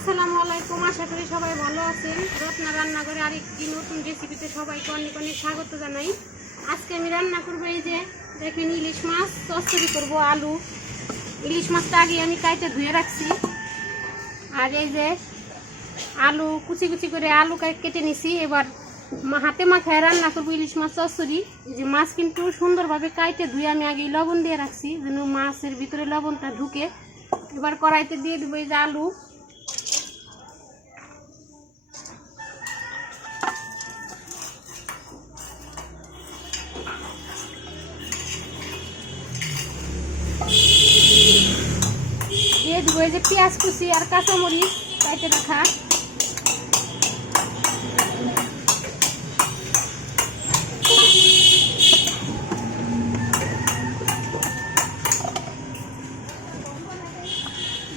আসসালামু আলাইকুম, আশা করি সবাই ভালো আছেন। রত্না রান্নাঘরে আরেকটি নতুন রেসিপিতে সবাইকে অনেক অনেক স্বাগত জানাই। আজকে আমি রান্না করবো এই যে দেখেন ইলিশ মাছ চচ্চড়ি করবো। আলু ইলিশ মাছটা আগে আমি কাইটে ধুয়ে রাখছি, আর এই যে আলু কুচি কুচি করে আলু কেটে নিছি। এবার হাতে মাখায় রান্না করবো ইলিশ মাছ চচ্চড়ি। এই যে মাছ কিন্তু সুন্দরভাবে কাইটে ধুয়ে আমি আগে লবণ দিয়ে রাখছি যেন মাছের ভিতরে লবণটা ঢুকে। এবার কড়াইতে দিয়ে দেবো এই যে আলু, দিয়ে দেবো এই যে পেঁয়াজ কুচি আর কাঁচামরিচ কাইটে রাখা,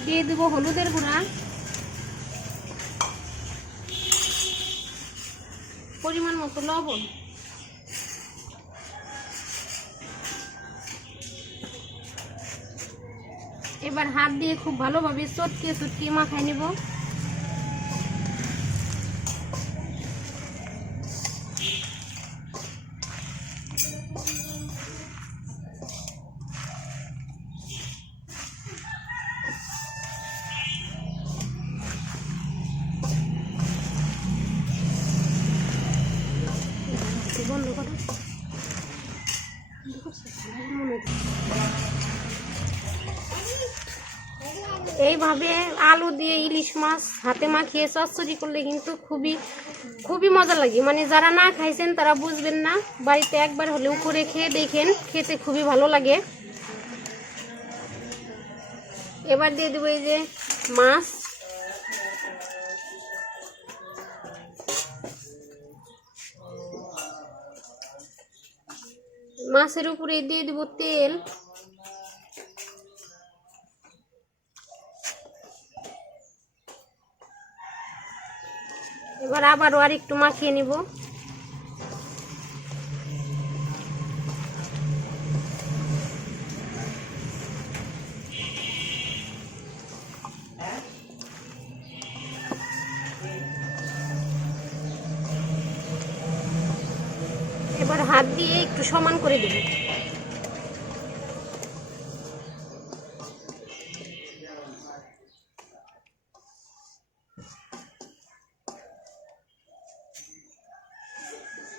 দিয়ে দেবো হলুদের গুঁড়া, পরিমাণ মতো লবণ, এবার হাত দিয়ে খুব ভালোভাবে চটকিয়ে মাখায় নেব। বন্ধ করো। এইভাবে আলু দিয়ে ইলিশ মাছ হাতে মাখিয়ে চচ্চড়ি করলে কিন্তু খুবই মজা লাগে। মানে যারা না খাইছেন তারা বুঝবেন না, বাড়িতে একবার হলেও করে খেয়ে দেখেন, খেতে খুবই ভালো লাগে। এবার দিয়ে দেবো এই যে মাছ, মাছের উপরে দিয়ে দেবো তেল, এবার আবারও আর একটু মাখিয়ে নিব। এবার হাত দিয়ে একটু সমান করে দেব।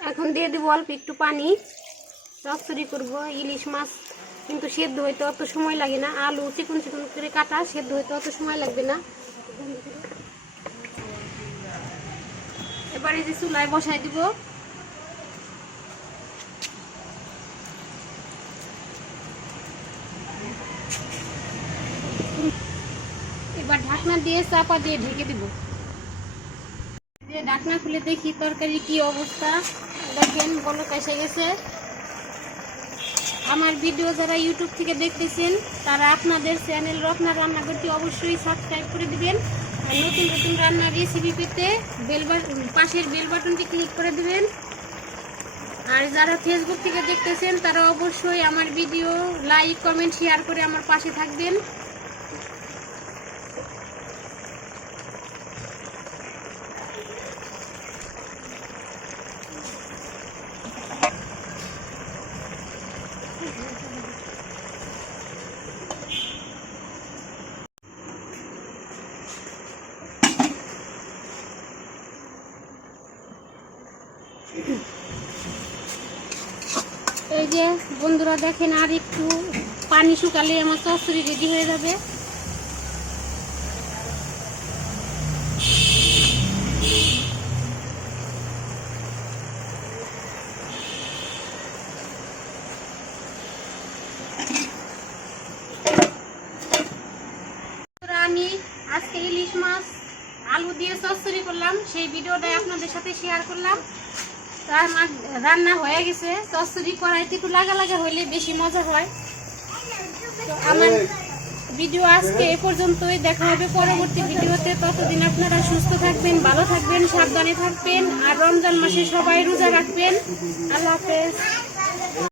এখন দিয়ে দেবো অল্প একটু পানি। চচ্চড়ি করব ইলিশ মাছ কিন্তু সেদ্ধ হইতে অত সময় লাগে না, আলু চিকন চিকন করে কাটা, সেদ্ধ হইতে অত সময় লাগবে না। এবারে যে চুলায় বসাই দিব, এবার ঢাকনা দিয়ে চাপা দিয়ে ঢেকে দিব। যে ঢাকনা খুলে দেখি তরকারি কি অবস্থা, দেখেন বলক এসে গেছে। আমার ভিডিও যারা ইউটিউব থেকে দেখতেছেন তারা আপনাদের চ্যানেল রত্না রান্নাঘরটি অবশ্যই সাবস্ক্রাইব করে দিবেন, আর নতুন নতুন রান্নার রেসিপি পেতে পাশের বেল বাটনটি ক্লিক করে দিবেন। আর যারা ফেসবুক থেকে দেখতেছেন তারা অবশ্যই আমার ভিডিও লাইক কমেন্ট শেয়ার করে আমার পাশে থাকবেন। এই যে বন্ধুরা দেখেন, আর একটু পানি শুকালে আমার চচ্চড়ি রেডি হয়ে যাবে। আমি আজকে ইলিশ মাছ আলু দিয়ে চচ্চড়ি করলাম, সেই ভিডিওটাই আপনাদের সাথে শেয়ার করলাম। তার রান্না হয়ে গেছে, চচ্চড়ি কড়াইতে একটু লাগা হইলে বেশি মজা হয়। তো আমার ভিডিও আজকে এ পর্যন্তই, দেখা হবে পরবর্তী ভিডিওতে। ততদিন আপনারা সুস্থ থাকবেন, ভালো থাকবেন, সাবধানে থাকবেন, আর রমজান মাসে সবাই রোজা রাখবেন। আল্লাহ হাফেজ।